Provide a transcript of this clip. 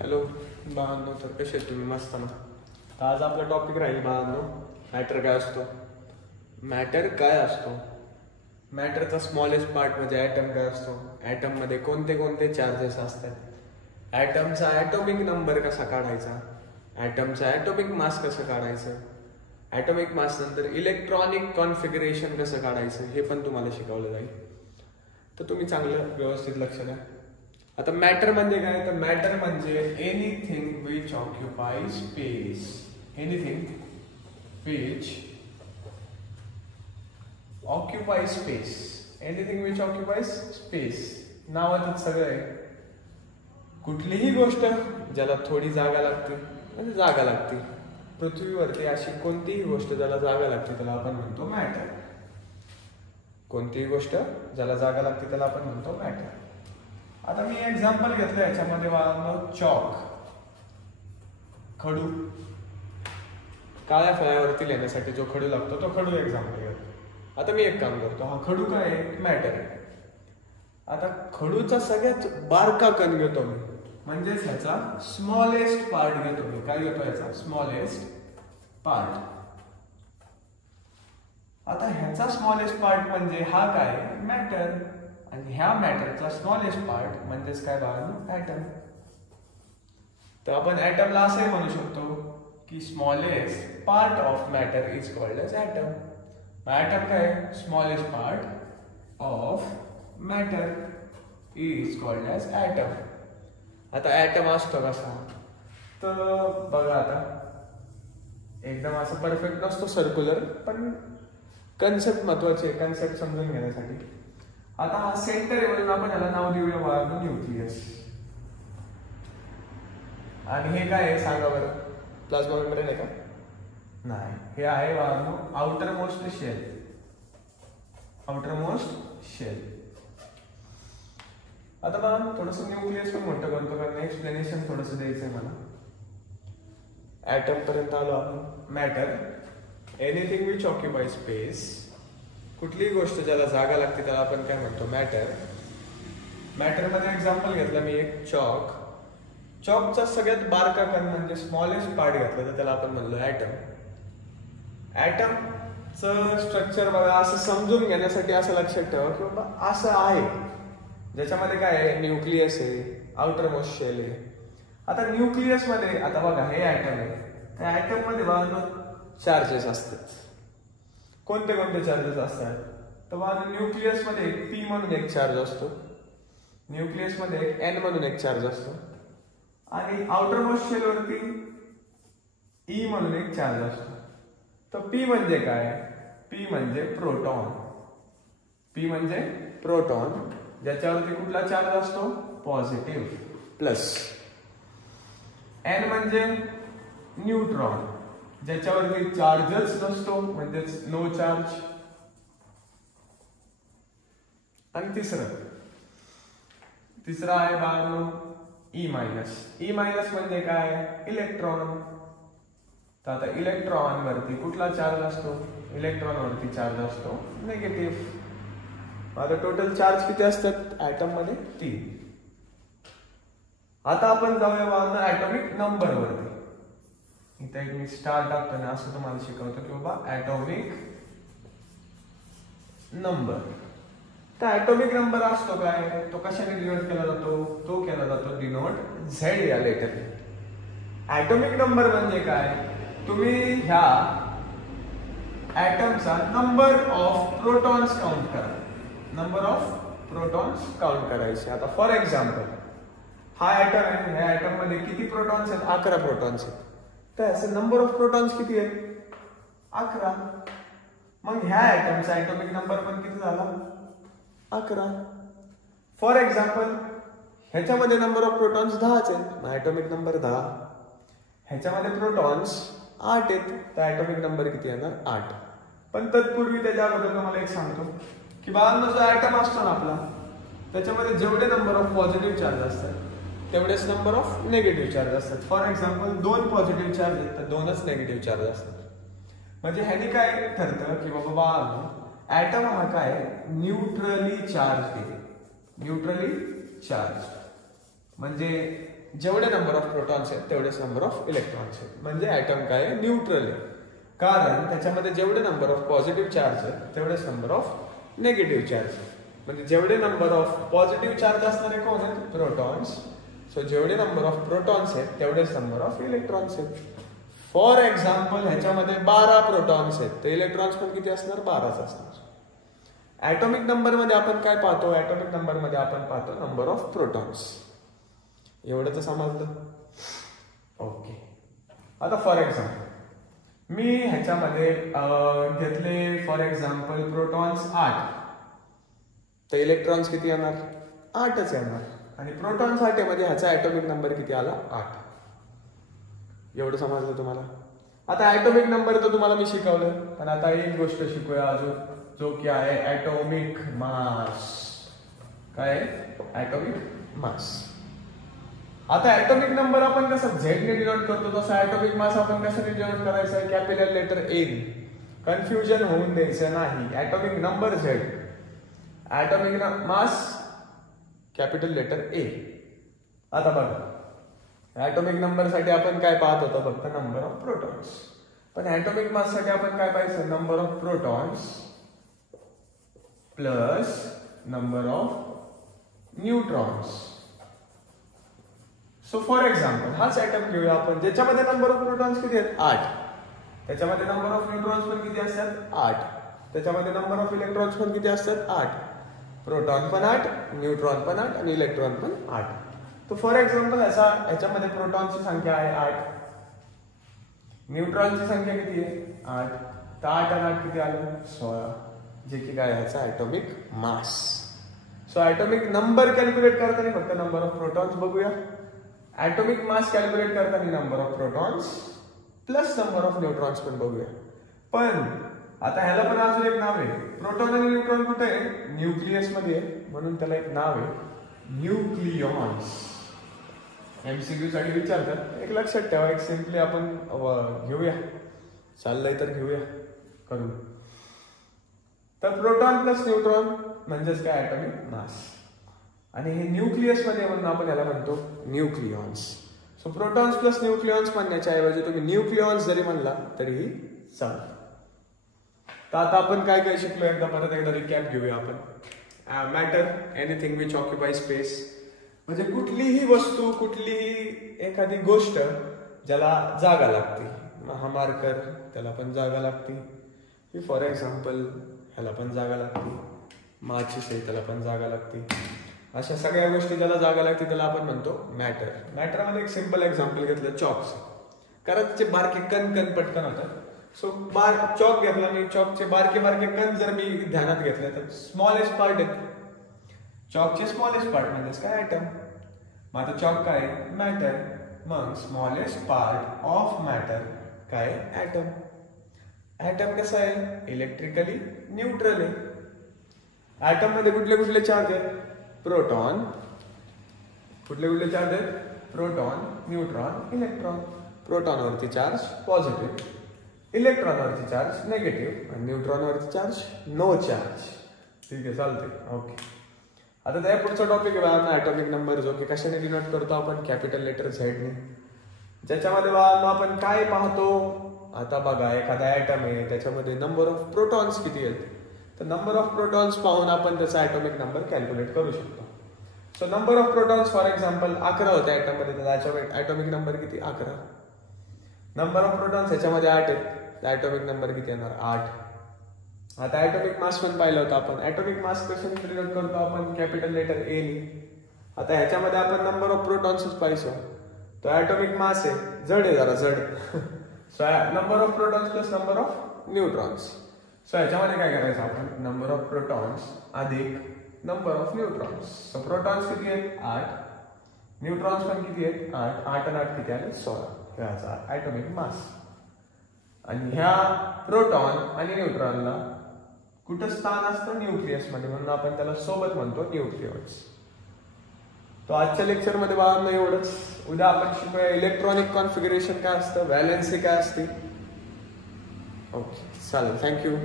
Hello बाळांनो, तर कसे तुम्ही? मस्त ना. तर आज आपला टॉपिक राहील बाळांनो, मॅटर काय असतो. मॅटर काय असतो? मॅटरचा स्मॉलेस्ट पार्ट म्हणजे ॲटम काय असतो. ॲटममध्ये कोणते कोणते चार्जेस असतात. ॲटमचा ॲटॉमिक नंबर कसा काढायचा, ॲटमचा ॲटॉमिक मास कसं काढायचं, ॲटॉमिक मास नंतर इलेक्ट्रॉनिक कॉन्फिगरेशन कसं काढायचं, हे पण तुम्हाला शिकवलं जाईल. तर तुम्ही चांगलं व्यवस्थित लक्ष द्या. आता मॅटर म्हणजे काय? तर मॅटर म्हणजे anything which occupy space. Anything which occupy space. Anything which occupy space नावातच सगळं आहे. कुठलीही गोष्ट ज्याला थोडी जागा लागते म्हणजे जागा लागते. पृथ्वीवरती अशी कोणतीही गोष्ट ज्याला जागा लागते त्याला आपण म्हणतो मॅटर. कोणतीही गोष्ट ज्याला जागा लागते त्याला आपण म्हणतो मॅटर. आता मी एक्झाम्पल घेतलं याच्यामध्ये चॉक, खडू. काळ्या फळ्यावरती लिहिण्यासाठी जो खडू लागतो तो खडू एक्झाम्पल घेतो. आता मी एक काम करतो, हा खडू काय आहे? मॅटर आहे. आता खडूचा सगळ्यात बारका कण घेतो मी, म्हणजेच ह्याचा स्मॉलेस्ट पार्ट घेतो मी. काय घेतो? याचा स्मॉलेस्ट पार्ट. आता ह्याचा स्मॉलेस्ट पार्ट म्हणजे हा काय? मॅटर. आणि ह्या मॅटरचा स्मॉलेस्ट पार्ट म्हणजेच काय बाळांनो? ॲटम. तर आपण ॲटमला असंही म्हणू शकतो की smallest part of matter is called as atom. Atom काय? Smallest part of matter is called as atom. आता ॲटम असतो कसा? तर बघा, आता एकदम असं परफेक्ट नसतो सर्क्युलर, पण कन्सेप्ट महत्वाची आहे, कन्सेप्ट समजून घेण्यासाठी. आता हा सेंटर आहे म्हणून आपण याला नाव देऊया बाळांनो न्यूक्लियस. आणि हे काय आहे सांगा बरं? प्लाझ्मा मेम्ब्रेन आहे का? नाही, हे आहे बाळांनो outermost shell. Outermost shell. आता बघा, थोडस न्यूक्लियस पण मोठं करतो कारण एक्सप्लेनेशन थोडस द्यायचंय मला. ॲटम पर्यंत आलो आपण. Matter, anything which occupy space. कुठलीही गोष्ट ज्याला जागा लागते त्याला आपण काय म्हणतो? मॅटर. मॅटरमध्ये एक्झाम्पल घेतलं मी एक चॉक. चॉकचा सगळ्यात बारका कण म्हणजे स्मॉलेस्ट पार्ट घेतला तर त्याला आपण म्हणलो ॲटम. ॲटमचं स्ट्रक्चर बघा, असं समजून घेण्यासाठी असं लक्षात ठेवा की बाबा असं आहे, ज्याच्यामध्ये काय आहे? न्यूक्लियस आहे, आउटर मोस्ट शेल आहे. आता न्यूक्लियस मध्ये आता बघा हे ॲटम आहे, त्या ॲटम मध्ये बघा चार्जेस असतात. कोणते कोणते चार्जेस असतात? तर बघा, न्यूक्लियस मध्ये एक पी म्हणून एक चार्ज असतो, न्यूक्लियस मध्ये एक एन म्हणून एक चार्ज असतो, आणि आउटर मोस्ट शेल वरती ई म्हणून एक चार्ज असतो. तर पी म्हणजे काय? पी म्हणजे प्रोटॉन. पी म्हणजे प्रोटॉन, ज्याच्यावरती कुठला चार्ज असतो? Positive plus. एन म्हणजे न्यूट्रॉन, ज्याच्यावरती चार्जच नसतो म्हणजेच नो चार्ज. आणि तिसरा आहे बाळांनो ई मायनस. ई मायनस म्हणजे काय? इलेक्ट्रॉन. तर आता इलेक्ट्रॉन वरती कुठला चार्ज असतो? इलेक्ट्रॉन वरती चार्ज असतो निगेटिव्ह. आता टोटल चार्ज किती असतात ॲटम मध्ये? 3. आता आपण जाऊया बाळांनो ॲटॉमिक नंबर वरती. इथे एक मी स्टार टाकतो ना, असं तुम्हाला शिकवतो की बाबा ॲटॉमिक नंबर. तर ॲटॉमिक नंबर असतो काय? तो कशाने डिनोट केला जातो? तो केला जातो डिनोट झेड या लेटरने. ॲटॉमिक नंबर म्हणजे काय? तुम्ही ह्या ॲटमचा नंबर ऑफ प्रोटॉन्स काउंट करा. नंबर ऑफ प्रोटॉन्स काउंट करायचे. आता फॉर एक्झाम्पल हा ॲटम आहे, ह्या ॲटम मध्ये किती प्रोटॉन्स आहेत? 11 प्रोटॉन्स आहेत. तर असं नंबर ऑफ प्रोटॉन्स किती आहेत? 11. मग ह्या ॲटमचा ॲटॉमिक नंबर पण किती झाला? 11. फॉर एक्झाम्पल ह्याच्यामध्ये नंबर ऑफ प्रोटॉन्स 10 आहेत, मग ॲटॉमिक नंबर 10. ह्याच्यामध्ये प्रोटॉन्स 8 आहेत, तर ॲटॉमिक नंबर किती येणार? 8. पण तत्पूर्वी त्याच्याबद्दल तुम्हाला एक सांगतो की बाळांनो जो ॲटम असतो ना आपला, त्याच्यामध्ये जेवढे नंबर ऑफ पॉझिटिव्ह चार्ज असतात तेवढेच नंबर ऑफ निगेटिव्ह चार्ज असतात. फॉर एक्झाम्पल 2 पॉझिटिव्ह चार्ज आहेत तर 2च निगेटिव्ह चार्ज असतात. म्हणजे ह्याने काय ठरतं की बाबा ॲटम हा काय? न्यूट्रली चार्ज आहे. न्यूट्रली चार्ज म्हणजे जेवढे नंबर ऑफ प्रोटॉन्स आहेत तेवढेच नंबर ऑफ इलेक्ट्रॉन्स आहेत. म्हणजे ऍटम काय आहे, न्यूट्रल आहे. कारण त्याच्यामध्ये जेवढे नंबर ऑफ पॉझिटिव्ह चार्ज आहेत तेवढेच नंबर ऑफ निगेटिव्ह चार्ज. म्हणजे जेवढे नंबर ऑफ पॉझिटिव्ह चार्ज असणारे कोण आहेत, प्रोटॉन्स. सो जेवढे नंबर ऑफ प्रोटॉन्स आहेत तेवढेच नंबर ऑफ इलेक्ट्रॉन्स आहेत. फॉर एक्झाम्पल ह्याच्यामध्ये 12 प्रोटॉन्स आहेत तर इलेक्ट्रॉन्स पण किती असणार, 12च असणार. ऍटॉमिक नंबर मध्ये आपण काय पाहतो, ऍटॉमिक नंबर मध्ये आपण पाहतो नंबर ऑफ प्रोटॉन्स. एवढं तर समजलं. ओके. आता फॉर एक्झाम्पल मी ह्याच्यामध्ये घेतले फॉर एक्झाम्पल प्रोटॉन्स 8 तर इलेक्ट्रॉन्स किती येणार, 8च येणार. आणि प्रोटॉन्स 8 मध्ये ह्याचा ऍटॉमिक नंबर किती आला, 8. एवढं समजलं तुम्हाला. आता ऍटॉमिक नंबर तर तुम्हाला मी शिकवलं, पण आता एक गोष्ट शिकूया अजून, जो की आहे ऍटॉमिक मास. काय ऍटॉमिक मास. आता ऍटॉमिक नंबर आपण कसं झेड ने डिनोट करतो तसं ऍटॉमिक मास आपण कसं डिनोट करायचं आहे, कॅपिटल लेटर ए. कन्फ्युजन होऊन द्यायचं नाही. Atomic number Z, atomic mass capital letter A. आता बघा ऍटॉमिक नंबर साठी आपण काय पाहत होतो, फक्त नंबर ऑफ प्रोटॉन्स. पण ऍटॉमिक मास साठी आपण काय पाहायचं, number of protons plus number of neutrons. So for example हाच ऍटम घेऊया आपण, ज्याच्यामध्ये नंबर ऑफ प्रोटॉन्स किती आहेत, 8. त्याच्यामध्ये नंबर ऑफ न्यूट्रॉन्स पण किती असतात, 8. त्याच्यामध्ये नंबर ऑफ इलेक्ट्रॉन्स पण किती असतात, 8. प्रोटॉन पण 8, न्यूट्रॉन पण 8 आणि इलेक्ट्रॉन पण 8. तर फॉर एक्झाम्पल ह्याच्यामध्ये प्रोटॉनची संख्या आहे 8, न्यूट्रॉनची संख्या किती आहे, 8. तर 8 आणि 8 किती आलं, 16. जे की काय ह्याचा atomic mass. So atomic number calculate करताना फक्त नंबर ऑफ प्रोटॉन्स बघूया. ऍटॉमिक मास कॅल्क्युलेट करताना number of protons plus number of neutrons पण बघूया. पण आता ह्याला पण अजून एक नाव आहे. प्रोटॉन आणि न्यूट्रॉन कुठे आहे, न्यूक्लियस मध्ये आहे, म्हणून त्याला एक नाव आहे न्यूक्लियॉन्स. एमसीक्यू साठी विचारतात, एक लक्षात ठेवा. एक सिम्पली आपण घेऊया, चाललंय तर घेऊया करून. तर प्रोटॉन प्लस न्यूट्रॉन म्हणजेच काय, ऍटॉमिक मास. आणि हे न्यूक्लियस मध्ये म्हणून आपण याला म्हणतो nucleons. So protons plus nucleons म्हणण्याच्या ऐवजी तुम्ही न्यूक्लियॉन्स जरी म्हणला तरीही चालेल. तर आता आपण काय काय शिकलो, एकदा परत एकदा रिकॅप घेऊया आपण. Matter, anything which occupy space. म्हणजे कुठलीही वस्तू, कुठलीही एखादी गोष्ट ज्याला जागा लागते. हा मार्कर, त्याला पण जागा लागते. फॉर एक्झाम्पल ह्याला पण जागा लागते. माचीस आहे, त्याला पण जागा लागते. अशा सगळ्या गोष्टी ज्याला जागा लागते त्याला आपण म्हणतो मॅटर. मॅटरमध्ये एक सिंपल एक्झाम्पल घेतलं, चॉक्स. कारण त्याचे बारके कण कण पटकन होतात. सो चॉक घेतला मी, चॉकचे बारके बारके कण जर मी ध्यानात घेतले तर स्मॉलेस्ट पार्ट आहे. चॉकचे स्मॉलेस्ट पार्ट म्हणजेच काय, ऍटम. मग आता चॉक काय, मॅटर. मग स्मॉलेस्ट पार्ट ऑफ मॅटर काय, ऍटम. ऍटम कसं आहे, इलेक्ट्रिकली न्यूट्रल आहे. ऍटम मध्ये कुठले कुठले चार्ज आहेत, प्रोटॉन. कुठले कुठले चार्ज आहेत, प्रोटॉन, न्यूट्रॉन, इलेक्ट्रॉन. प्रोटॉनवरती चार्ज पॉझिटिव्ह, इलेक्ट्रॉनवरती चार्ज निगेटिव्ह आणि न्यूट्रॉनवरती चार्ज नो चार्ज. ठीक आहे, चालते. ओके. आता त्या पुढचा टॉपिक आहे ऍटॉमिक नंबर, जो की कशाने डिनोट करतो आपण, कॅपिटल लेटर झेडने. ज्याच्यामध्ये आपण काय पाहतो, आता बघा एखादा ऍटम आहे त्याच्यामध्ये नंबर ऑफ प्रोटॉन्स किती आहेत. तर नंबर ऑफ प्रोटॉन्स पाहून आपण त्याचा ऍटॉमिक नंबर कॅल्क्युलेट करू शकतो. So number of protons for example 11 होते ऍटम मध्ये, त्याचा ऍटॉमिक नंबर किती, 11. नंबर ऑफ प्रोटॉन्स ह्याच्यामध्ये 8 आहेत, ऍटॉमिक नंबर किती येणार, 8. आता ऍटॉमिक मास पण पाहिलं होतं आपण. ऍटॉमिक मास कशाने डिनोट करतो आपण, कॅपिटल लेटर ए ने. आता ह्याच्यामध्ये आपण नंबर ऑफ प्रोटॉन्सच पाहिजे. तो ऍटॉमिक मास आहे, जड आहे जरा, जड. So number of protons plus number of neutrons. So ह्याच्यामध्ये काय करायचं आपण, नंबर ऑफ प्रोटॉन्स अधिक number of neutrons. So protons किती आहेत, 8. न्यूट्रॉन्स पण किती आहेत, 8. 8 आणि 8 किती आले, 16. ह्याचा ऍटॉमिक मास. आणि ह्या प्रोटॉन आणि न्यूट्रॉनला कुठं स्थान असतं, न्यूक्लियस मध्ये, म्हणून आपण त्याला सोबत म्हणतो न्यूक्लियॉन्स. तो आजच्या लेक्चर मध्ये बाळांना एवढंच. उद्या आपण शिकूया इलेक्ट्रॉनिक कॉन्फिगरेशन काय असतं, व्हॅलेन्सी काय असते. ओके, चालेल. थँक्यू.